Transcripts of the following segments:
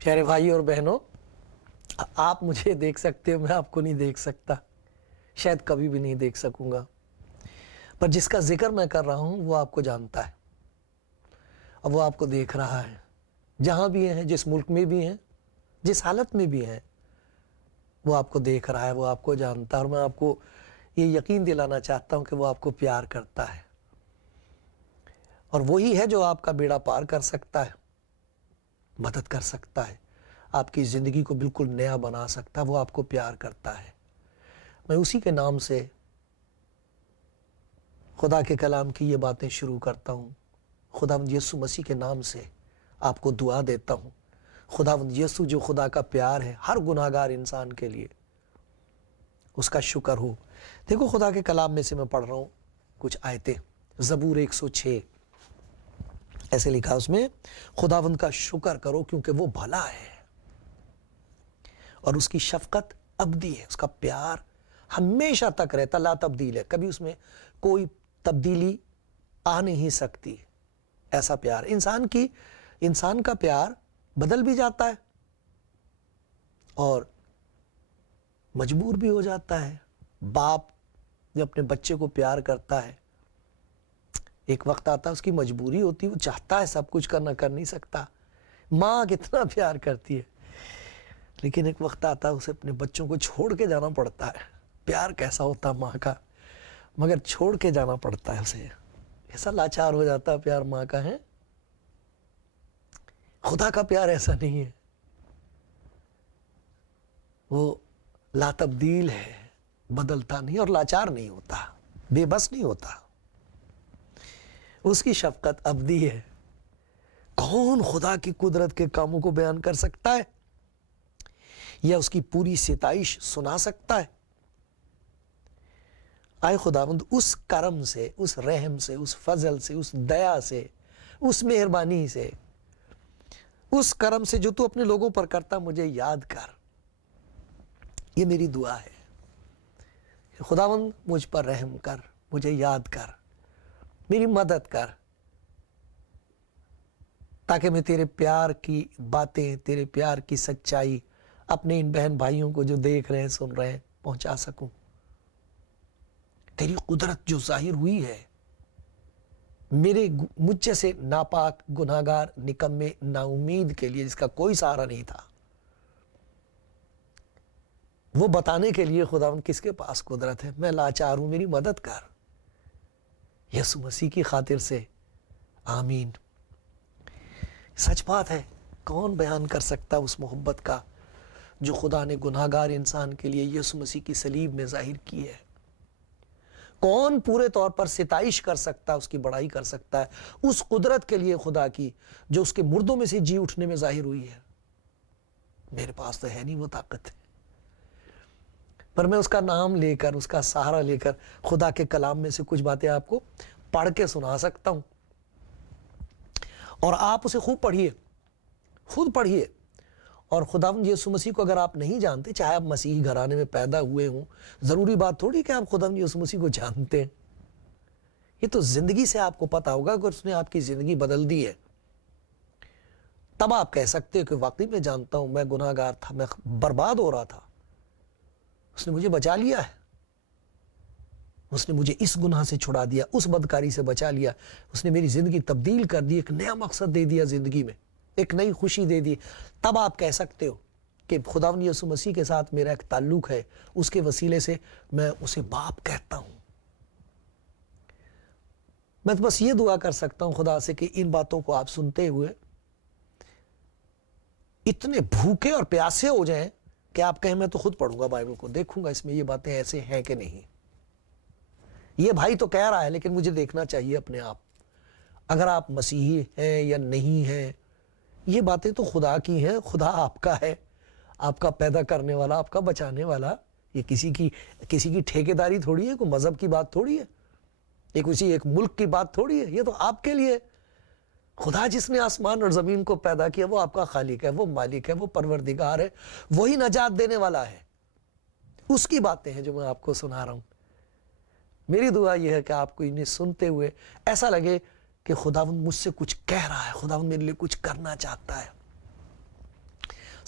پیارے بھائی اور بہنوں، آپ مجھے دیکھ سکتے ہو، میں آپ کو نہیں دیکھ سکتا، شاید کبھی بھی نہیں دیکھ سکوں گا، پر جس کا ذکر میں کر رہا ہوں وہ آپ کو جانتا ہے اور وہ آپ کو دیکھ رہا ہے، جہاں بھی ہیں، جس ملک میں بھی ہیں، جس حالت میں بھی ہیں، وہ آپ کو دیکھ رہا ہے، وہ آپ کو جانتا ہے، اور میں آپ کو یہ یقین دلانا چاہتا ہوں کہ وہ آپ کو پیار کرتا ہے، اور وہی ہے جو آپ کا بیڑا پار کر سکتا ہے، مدد کر سکتا ہے، آپ کی زندگی کو بالکل نیا بنا سکتا ہے۔ وہ آپ کو پیار کرتا ہے۔ میں اسی کے نام سے خدا کے کلام کی یہ باتیں شروع کرتا ہوں۔ خداوند یسوع مسیح کے نام سے آپ کو دعا دیتا ہوں۔ خداوند یسوع جو خدا کا پیار ہے ہر گناہگار انسان کے لیے، اس کا شکر ہو۔ دیکھو خدا کے کلام میں سے میں پڑھ رہا ہوں کچھ آیتیں۔ زبور 106 ایسے لکھا اس میں، خداوند کا شکر کرو کیونکہ وہ بھلا ہے اور اس کی شفقت ابدی ہے، اس کا پیار ہمیشہ تک رہتا، لا تبدیل ہے، کبھی اس میں کوئی تبدیلی آ نہیں سکتی۔ ایسا پیار انسان کا پیار بدل بھی جاتا ہے اور مجبور بھی ہو جاتا ہے۔ باپ جو اپنے بچے کو پیار کرتا ہے، ایک وقت آتا ہے اس کی مجبوری ہوتی ہے، وہ چاہتا ہے سب کچھ کرنا، کر نہیں سکتا۔ ماں کتنا پیار کرتی ہے، لیکن ایک وقت آتا ہے اسے اپنے بچوں کو چھوڑ کے جانا پڑتا ہے۔ پیار کیسا ہوتا ہے ماں کا، مگر چھوڑ کے جانا پڑتا ہے اسے، ایسا لاچار ہو جاتا ہے پیار ماں کا ہے۔ خدا کا پیار ایسا نہیں ہے، وہ لا تبدیل ہے، بدلتا نہیں اور لاچار نہیں ہوتا، بے بس نہیں ہوتا، اس کی شفقت ابدی ہے۔ کون خدا کی قدرت کے کاموں کو بیان کر سکتا ہے یا اس کی پوری ستائش سنا سکتا ہے؟ آئے خداوند اس کرم سے، اس رحم سے، اس فضل سے، اس دیا سے، اس مہربانی سے، اس کرم سے جو تو اپنے لوگوں پر کرتا، مجھے یاد کر۔ یہ میری دعا ہے کہ خداوند مجھ پر رحم کر، مجھے یاد کر، میری مدد کر، تاکہ میں تیرے پیار کی باتیں، تیرے پیار کی سچائی اپنے ان بہن بھائیوں کو جو دیکھ رہے ہیں، سن رہے ہیں، پہنچا سکوں۔ تیری قدرت جو ظاہر ہوئی ہے مجھ جیسے ناپاک، گناہگار، نکمے، نا امید کے لیے، جس کا کوئی سہارا نہیں تھا، وہ بتانے کے لیے خداوند کس کے پاس قدرت ہے۔ میں لاچار ہوں، میری مدد کر، یسوع مسیح کی خاطر سے، آمین۔ سچ بات ہے، کون بیان کر سکتا اس محبت کا جو خدا نے گناہگار انسان کے لیے یسوع مسیح کی صلیب میں ظاہر کی ہے؟ کون پورے طور پر ستائش کر سکتا، اس کی بڑائی کر سکتا ہے اس قدرت کے لیے خدا کی جو اس کے مردوں میں سے جی اٹھنے میں ظاہر ہوئی ہے؟ میرے پاس تو ہے نہیں وہ طاقت، پر میں اس کا نام لے کر، اس کا سہارا لے کر خدا کے کلام میں سے کچھ باتیں آپ کو پڑھ کے سنا سکتا ہوں، اور آپ اسے خوب پڑھیے، خود پڑھیے۔ اور خداوند یسوع مسیح کو اگر آپ نہیں جانتے، چاہے آپ مسیحی گھرانے میں پیدا ہوئے ہوں، ضروری بات تھوڑی کہ آپ خداوند یسوع مسیح کو جانتے ہیں۔ یہ تو زندگی سے آپ کو پتا ہوگا کہ اس نے آپ کی زندگی بدل دی ہے، تب آپ کہہ سکتے ہو کہ واقعی میں جانتا ہوں، میں گناہگار تھا، میں برباد ہو رہا تھا، اس نے مجھے بچا لیا ہے، اس نے مجھے اس گناہ سے چھڑا دیا، اس بدکاری سے بچا لیا، اس نے میری زندگی تبدیل کر دی، ایک نیا مقصد دے دیا زندگی میں، ایک نئی خوشی دے دی۔ تب آپ کہہ سکتے ہو کہ خداوند یسوع مسیح کے ساتھ میرا ایک تعلق ہے، اس کے وسیلے سے میں اسے باپ کہتا ہوں۔ میں تو بس یہ دعا کر سکتا ہوں خدا سے کہ ان باتوں کو آپ سنتے ہوئے اتنے بھوکے اور پیاسے ہو جائیں کہ آپ کہیں میں تو خود پڑھوں گا بائبل کو، دیکھوں گا اس میں یہ باتیں ایسے ہیں کہ نہیں۔ یہ بھائی تو کہہ رہا ہے لیکن مجھے دیکھنا چاہیے اپنے آپ، اگر آپ مسیحی ہیں یا نہیں ہیں، یہ باتیں تو خدا کی ہیں، خدا آپ کا ہے، آپ کا پیدا کرنے والا، آپ کا بچانے والا۔ یہ کسی کی ٹھیکیداری تھوڑی ہے، کوئی مذہب کی بات تھوڑی ہے، یہ کسی ایک ملک کی بات تھوڑی ہے، یہ تو آپ کے لیے۔ خدا جس نے آسمان اور زمین کو پیدا کیا، وہ آپ کا خالق ہے، وہ مالک ہے، وہ پروردگار ہے، وہی نجات دینے والا ہے۔ اس کی باتیں ہیں جو میں آپ کو سنا رہا ہوں۔ میری دعا یہ ہے کہ آپ کو انہیں سنتے ہوئے ایسا لگے کہ خداوند مجھ سے کچھ کہہ رہا ہے، خداوند میرے لیے کچھ کرنا چاہتا ہے۔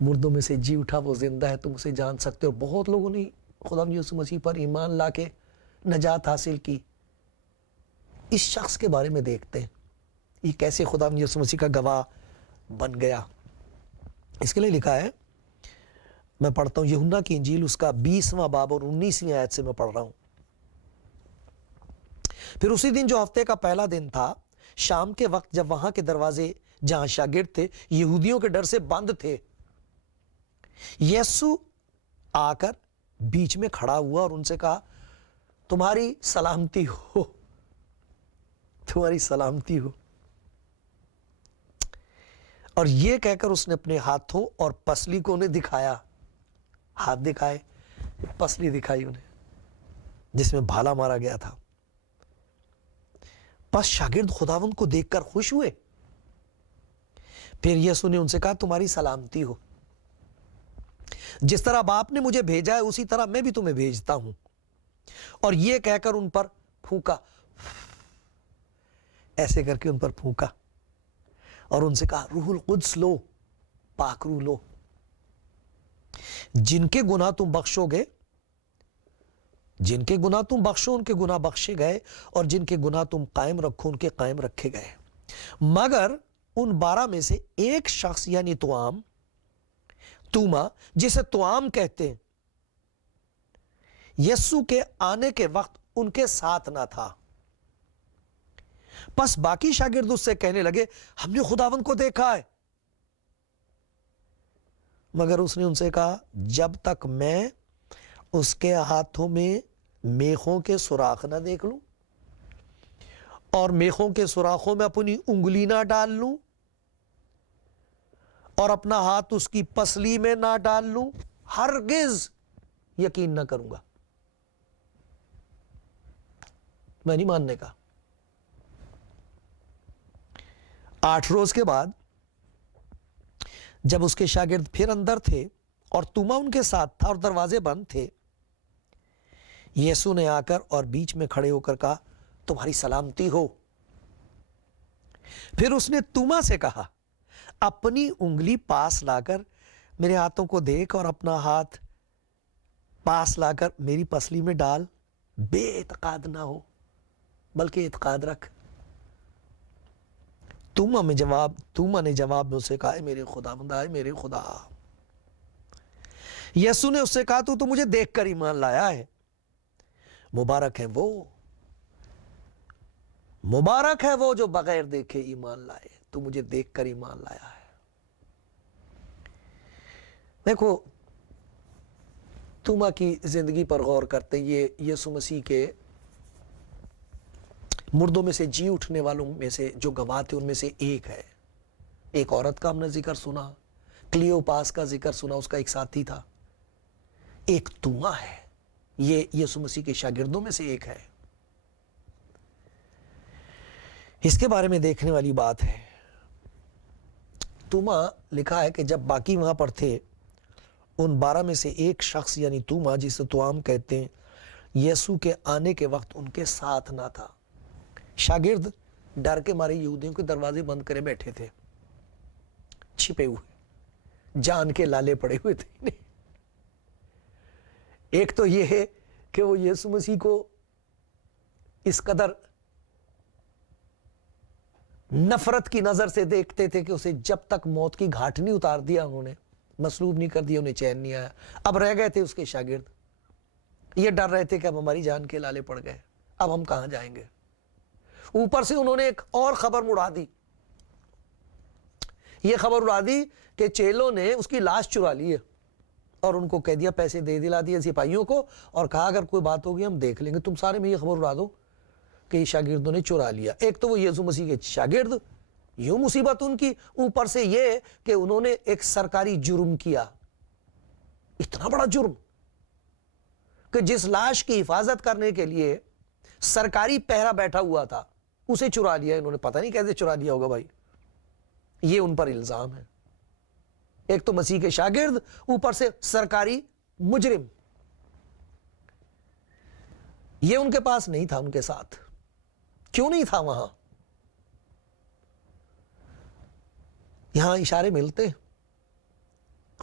مردوں میں سے جی اٹھا، وہ زندہ ہے، تم اسے جان سکتے ہو۔ بہت لوگوں نے خدا یسوع مسیح پر ایمان لا کے نجات حاصل کی۔ اس شخص کے بارے میں دیکھتے ہیں یہ کیسے خدا یسوع مسیح کا گواہ بن گیا۔ اس کے لیے لکھا ہے، میں پڑھتا ہوں یوحنا کی انجیل اس کا 20واں باب اور 19ویں آیت سے میں پڑھ رہا ہوں۔ پھر اسی دن جو ہفتے کا پہلا دن تھا، شام کے وقت، جب وہاں کے دروازے جہاں شاگرد تھے یہودیوں کے ڈر سے بند تھے، یسوع آ کر بیچ میں کھڑا ہوا اور ان سے کہا، تمہاری سلامتی ہو، تمہاری سلامتی ہو۔ اور یہ کہہ کر اس نے اپنے ہاتھوں اور پسلی کو انہیں دکھایا، ہاتھ دکھائے، پسلی دکھائی انہیں جس میں بھالا مارا گیا تھا۔ پس شاگرد خداوند کو دیکھ کر خوش ہوئے۔ پھر یسوع نے ان سے کہا، تمہاری سلامتی ہو، جس طرح باپ نے مجھے بھیجا ہے اسی طرح میں بھی تمہیں بھیجتا ہوں۔ اور یہ کہہ کر ان پر پھونکا، ایسے کر کے ان پر پھونکا اور ان سے کہا، روح القدس لو، پاک روح لو۔ جن کے گناہ تم بخشو گے، جن کے گناہ تم بخشو ان کے گناہ بخشے گئے، اور جن کے گناہ تم قائم رکھو ان کے قائم رکھے گئے۔ مگر ان 12 میں سے ایک شخص یعنی توما، جسے توام کہتے ہیں، یسوع کے آنے کے وقت ان کے ساتھ نہ تھا۔ پس باقی شاگرد اس سے کہنے لگے، ہم نے خداوند کو دیکھا ہے۔ مگر اس نے ان سے کہا، جب تک میں اس کے ہاتھوں میں میخوں کے سوراخ نہ دیکھ لوں اور میخوں کے سوراخوں میں اپنی انگلی نہ ڈال لوں اور اپنا ہاتھ اس کی پسلی میں نہ ڈال لوں، ہرگز یقین نہ کروں گا۔ میں نہیں ماننے کا۔ 8 روز کے بعد جب اس کے شاگرد پھر اندر تھے اور توما ان کے ساتھ تھا اور دروازے بند تھے، یسوع نے آ کر اور بیچ میں کھڑے ہو کر کہا، تمہاری سلامتی ہو۔ پھر اس نے توما سے کہا، اپنی انگلی پاس لا کر میرے ہاتھوں کو دیکھ اور اپنا ہاتھ پاس لا کر میری پسلی میں ڈال، بے اعتقاد نہ ہو بلکہ اعتقاد رکھ۔ توما نے جواب میں اسے کہا، اے میرے خداوند، اے میرے خدا۔ یسوع نے اس سے کہا، تو مجھے دیکھ کر ایمان لایا ہے، مبارک ہے وہ جو بغیر دیکھے ایمان لائے۔ تو مجھے دیکھ کر ایمان لایا ہے۔ دیکھو، توما کی زندگی پر غور کرتے یہ یسوع مسیح کے مردوں میں سے جی اٹھنے والوں میں سے جو گواہ تھے ان میں سے ایک ہے۔ ایک عورت کا ہم نے ذکر سنا، کلیوپاس کا ذکر سنا، اس کا ایک ساتھی تھا۔ ایک توما ہے، یہ یسوع مسیح کے شاگردوں میں سے ایک ہے۔ اس کے بارے میں دیکھنے والی بات ہے، توما لکھا ہے کہ جب باقی وہاں پر تھے، ان 12 میں سے ایک شخص یعنی توما، جسے توام کہتے ہیں، یسوع کے آنے کے وقت ان کے ساتھ نہ تھا۔ شاگرد ڈر کے مارے یہودیوں کے دروازے بند کرے بیٹھے تھے، چھپے ہوئے، جان کے لالے پڑے ہوئے تھے۔ ایک تو یہ ہے کہ وہ یسوع مسیح کو اس قدر نفرت کی نظر سے دیکھتے تھے کہ اسے جب تک موت کی گھاٹ نہیں اتار دیا، انہوں نے مصلوب نہیں کر دیا، انہیں چین نہیں آیا۔ اب رہ گئے تھے اس کے شاگرد، یہ ڈر رہے تھے کہ اب ہماری جان کے لالے پڑ گئے، اب ہم کہاں جائیں گے۔ اوپر سے انہوں نے ایک اور خبر اڑا دی، یہ خبر اڑا دی کہ چیلوں نے اس کی لاش چرا لی ہے اور ان کو کہہ دیا، پیسے دے دلا دیے سپاہیوں کو اور کہا اگر کوئی بات ہوگی ہم دیکھ لیں گے، تم سارے میں یہ خبر اڑا دو کہ یہ شاگردوں نے چرا لیا۔ ایک تو وہ یسوع مسیح کے شاگرد، یوں مصیبت ان کی، اوپر سے یہ کہ انہوں نے ایک سرکاری جرم کیا، اتنا بڑا جرم کہ جس لاش کی حفاظت کرنے کے لیے سرکاری پہرا بیٹھا ہوا تھا اسے چرا لیا انہوں نے۔ پتہ نہیں کیسے چرا لیا ہوگا بھائی، یہ ان پر الزام ہے۔ ایک تو مسیح کے شاگرد، اوپر سے سرکاری مجرم۔ یہ ان کے پاس نہیں تھا، ان کے ساتھ کیوں نہیں تھا وہاں؟ یہاں اشارے ملتے،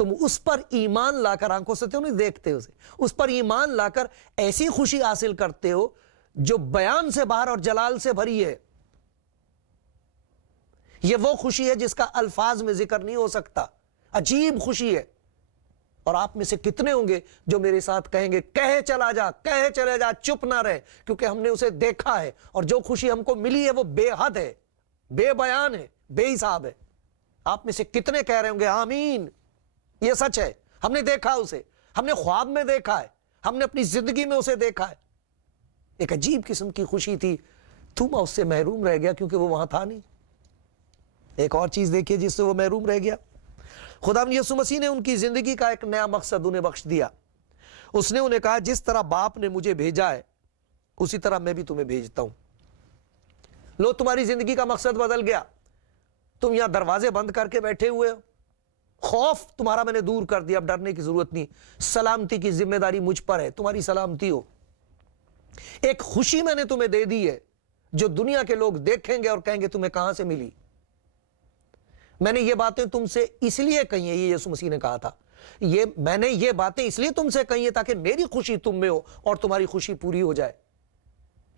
تم اس پر ایمان لا کر، آنکھوں سے تو نہیں دیکھتے اسے، اس پر ایمان لا کر ایسی خوشی حاصل کرتے ہو جو بیان سے باہر اور جلال سے بھری ہے۔ یہ وہ خوشی ہے جس کا الفاظ میں ذکر نہیں ہو سکتا، عجیب خوشی ہے۔ اور آپ میں سے کتنے ہوں گے جو میرے ساتھ کہیں گے کہے چلا جا، کہے چلے جا، چپ نہ رہے، کیونکہ ہم نے اسے دیکھا ہے اور جو خوشی ہم کو ملی ہے وہ بے حد ہے، بے بیان ہے، بے حساب ہے۔ آپ میں سے کتنے کہہ رہے ہوں گے آمین، یہ سچ ہے، ہم نے دیکھا اسے، ہم نے خواب میں دیکھا ہے، ہم نے اپنی زندگی میں اسے دیکھا ہے۔ ایک عجیب قسم کی خوشی تھی، توما اس سے محروم رہ گیا کیونکہ وہ وہاں تھا نہیں۔ ایک اور چیز دیکھیے جس سے وہ محروم رہ گیا، خداوند یسوع مسیح نے ان کی زندگی کا ایک نیا مقصد انہیں بخش دیا۔ اس نے انہیں کہا جس طرح باپ نے مجھے بھیجا ہے اسی طرح میں بھی تمہیں بھیجتا ہوں۔ لو، تمہاری زندگی کا مقصد بدل گیا، تم یہاں دروازے بند کر کے بیٹھے ہوئے ہو، خوف تمہارا میں نے دور کر دیا، اب ڈرنے کی ضرورت نہیں، سلامتی کی ذمہ داری مجھ پر ہے، تمہاری سلامتی ہو۔ ایک خوشی میں نے تمہیں دے دی ہے جو دنیا کے لوگ دیکھیں گے اور کہیں گے تمہیں کہاں سے ملی۔ میں نے یہ باتیں تم سے اس لیے کہی ہیں، یہ یسوع مسیح نے کہا تھا، میں نے یہ باتیں اس لیے تم سے کہی ہیں تاکہ میری خوشی تم میں ہو اور تمہاری خوشی پوری ہو جائے۔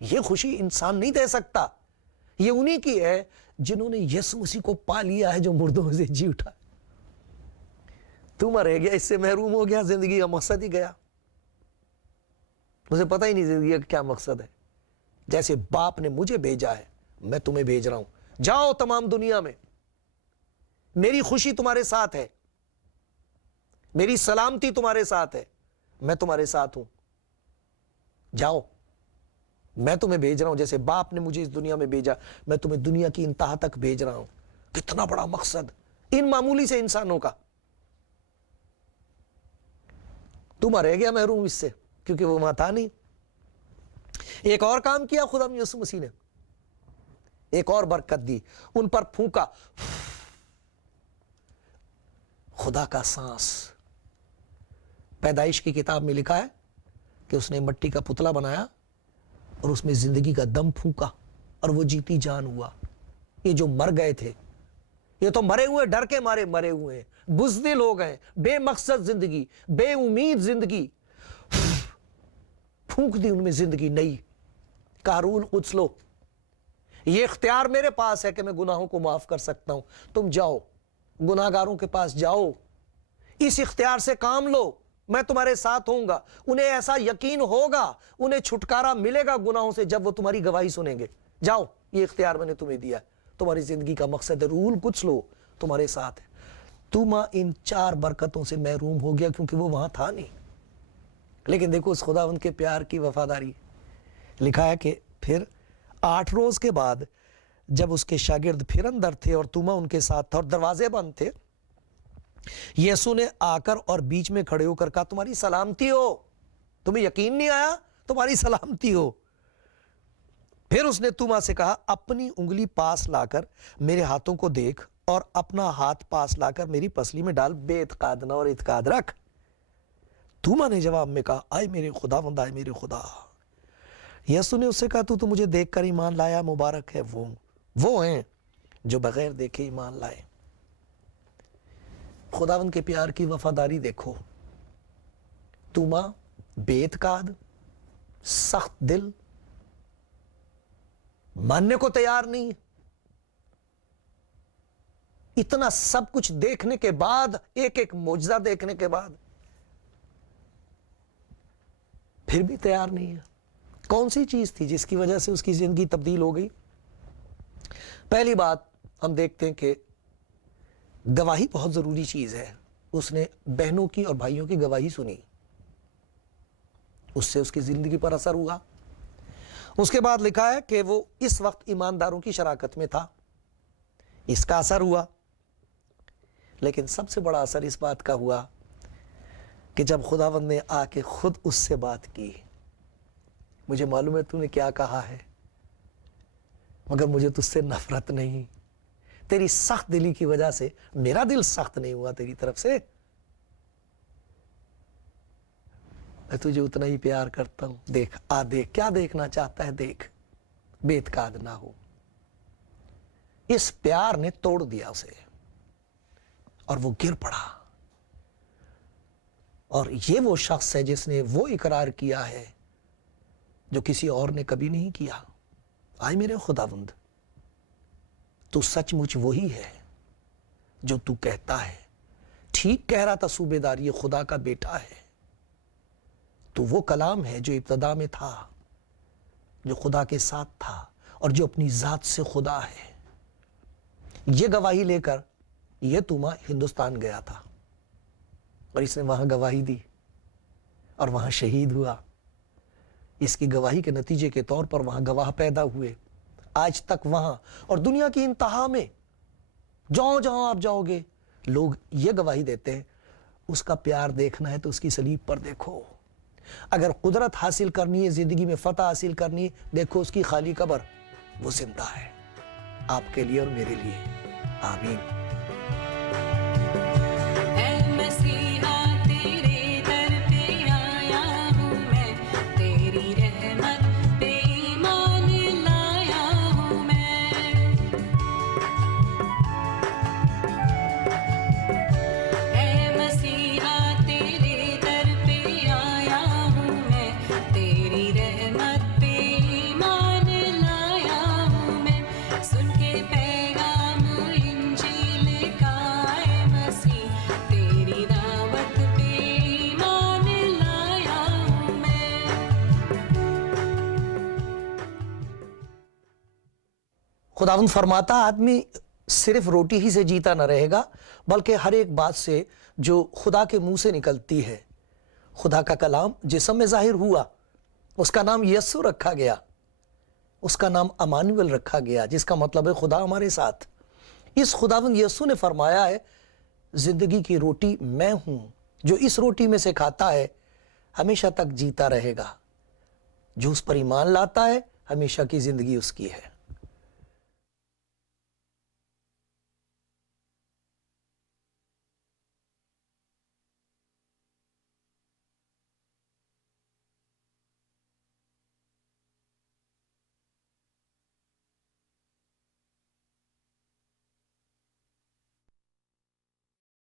یہ خوشی انسان نہیں دے سکتا، یہ انہی کی ہے جنہوں نے یسوع مسیح کو پا لیا ہے جو مردوں سے جی اٹھا۔ تم رہ گیا، اس سے محروم ہو گیا، زندگی کا مقصد ہی گیا، مجھے پتہ ہی نہیں زندگی کا کیا مقصد ہے۔ جیسے باپ نے مجھے بھیجا ہے میں تمہیں بھیج رہا ہوں، جاؤ تمام دنیا میں، میری خوشی تمہارے ساتھ ہے، میری سلامتی تمہارے ساتھ ہے، میں تمہارے ساتھ ہوں، جاؤ، میں تمہیں بھیج رہا ہوں جیسے باپ نے مجھے اس دنیا میں بھیجا، میں تمہیں دنیا کی انتہا تک بھیج رہا ہوں۔ کتنا بڑا مقصد ان معمولی سے انسانوں کا۔ تم رہ گیا محروم اس سے کیونکہ وہ وہاں تھا نہیں۔ ایک اور کام کیا خدا یسوع مسیح نے، ایک اور برکت دی، ان پر پھونکا خدا کا سانس۔ پیدائش کی کتاب میں لکھا ہے کہ اس نے مٹی کا پتلا بنایا اور اس میں زندگی کا دم پھونکا اور وہ جیتی جان ہوا۔ یہ جو مر گئے تھے، یہ تو مرے ہوئے، ڈر کے مارے مرے ہوئے ہیں، بزدل ہو گئے، بے مقصد زندگی، بے امید زندگی، پھونک دی ان میں زندگی نئی۔ کہا روح القدس لو، یہ اختیار میرے پاس ہے کہ میں گناہوں کو معاف کر سکتا ہوں، تم جاؤ گناہگاروں کے پاس جاؤ، اس اختیار سے کام لو، میں تمہارے ساتھ ہوں گا۔ انہیں ایسا یقین ہوگا، انہیں چھٹکارا ملے گا گناہوں سے جب وہ تمہاری گواہی سنیں گے۔ جاؤ، یہ اختیار میں نے تمہیں دیا ہے، تمہاری زندگی کا مقصد ہے، روح القدس لو، تمہارے ساتھ ہے۔ توما ان 4 برکتوں سے محروم ہو گیا کیونکہ وہ وہاں تھا نہیں۔ لیکن دیکھو اس خداوند کے پیار کی وفاداری، لکھا ہے کہ پھر 8 روز کے بعد جب اس کے شاگرد پھر اندر تھے اور توما ان کے ساتھ تھا اور دروازے بند تھے، یسوع نے آ کر اور بیچ میں کھڑے ہو کر کہا تمہاری سلامتی ہو۔ تمہیں یقین نہیں آیا؟ تمہاری سلامتی ہو۔ پھر اس نے توما سے کہا اپنی انگلی پاس لا کر میرے ہاتھوں کو دیکھ اور اپنا ہاتھ پاس لا کر میری پسلی میں ڈال، بے اعتقاد نہ اور اعتقاد رکھ۔ توما نے جواب میں کہا آئے میرے خداوند، آئے میرے خدا۔ یسوع نے اس سے کہا تو مجھے دیکھ کر ایمان لایا، مبارک ہے وہ ہیں جو بغیر دیکھے ایمان لائے۔ خداوند کے پیار کی وفاداری دیکھو۔ توما بے اعتقاد، سخت دل، ماننے کو تیار نہیں، اتنا سب کچھ دیکھنے کے بعد، ایک ایک معجزہ دیکھنے کے بعد پھر بھی تیار نہیں ہے۔ کون سی چیز تھی جس کی وجہ سے اس کی زندگی تبدیل ہو گئی؟ پہلی بات ہم دیکھتے ہیں کہ گواہی بہت ضروری چیز ہے۔ اس نے بہنوں کی اور بھائیوں کی گواہی سنی، اس سے اس کی زندگی پر اثر ہوا۔ اس کے بعد لکھا ہے کہ وہ اس وقت ایمانداروں کی شراکت میں تھا، اس کا اثر ہوا۔ لیکن سب سے بڑا اثر اس بات کا ہوا کہ جب خداوند نے آ کے خود اس سے بات کی، مجھے معلوم ہے تو نے کیا کہا ہے، مگر مجھے تجھ سے نفرت نہیں، تیری سخت دلی کی وجہ سے میرا دل سخت نہیں ہوا تیری طرف سے، میں تجھے اتنا ہی پیار کرتا ہوں، دیکھ دیکھ کیا دیکھنا چاہتا ہے، دیکھ، بے اعتقاد نہ ہو۔ اس پیار نے توڑ دیا اسے اور وہ گر پڑا۔ اور یہ وہ شخص ہے جس نے وہ اقرار کیا ہے جو کسی اور نے کبھی نہیں کیا. آئے میرے خداوند، تو سچ مچ وہی ہے جو تو کہتا ہے. ٹھیک کہہ رہا تھا صوبے دار، یہ خدا کا بیٹا ہے. تو وہ کلام ہے جو ابتدا میں تھا، جو خدا کے ساتھ تھا اور جو اپنی ذات سے خدا ہے. یہ گواہی لے کر یہ توما ہندوستان گیا تھا اور اس نے وہاں گواہی دی اور وہاں شہید ہوا. اس کی گواہی کے نتیجے کے طور پر وہاں گواہ پیدا ہوئے. آج تک وہاں اور دنیا کی انتہا میں جہاں جہاں آپ جاؤ گے لوگ یہ گواہی دیتے ہیں. اس کا پیار دیکھنا ہے تو اس کی صلیب پر دیکھو. اگر قدرت حاصل کرنی ہے، زندگی میں فتح حاصل کرنی ہے، دیکھو اس کی خالی قبر، وہ زندہ ہے آپ کے لیے اور میرے لیے. آمین. خداوند فرماتا آدمی صرف روٹی ہی سے جیتا نہ رہے گا، بلکہ ہر ایک بات سے جو خدا کے منہ سے نکلتی ہے. خدا کا کلام جسم میں ظاہر ہوا، اس کا نام یسوع رکھا گیا، اس کا نام امانویل رکھا گیا، جس کا مطلب ہے خدا ہمارے ساتھ. اس خداوند یسوع نے فرمایا ہے زندگی کی روٹی میں ہوں، جو اس روٹی میں سے کھاتا ہے ہمیشہ تک جیتا رہے گا. جو اس پر ایمان لاتا ہے ہمیشہ کی زندگی اس کی ہے.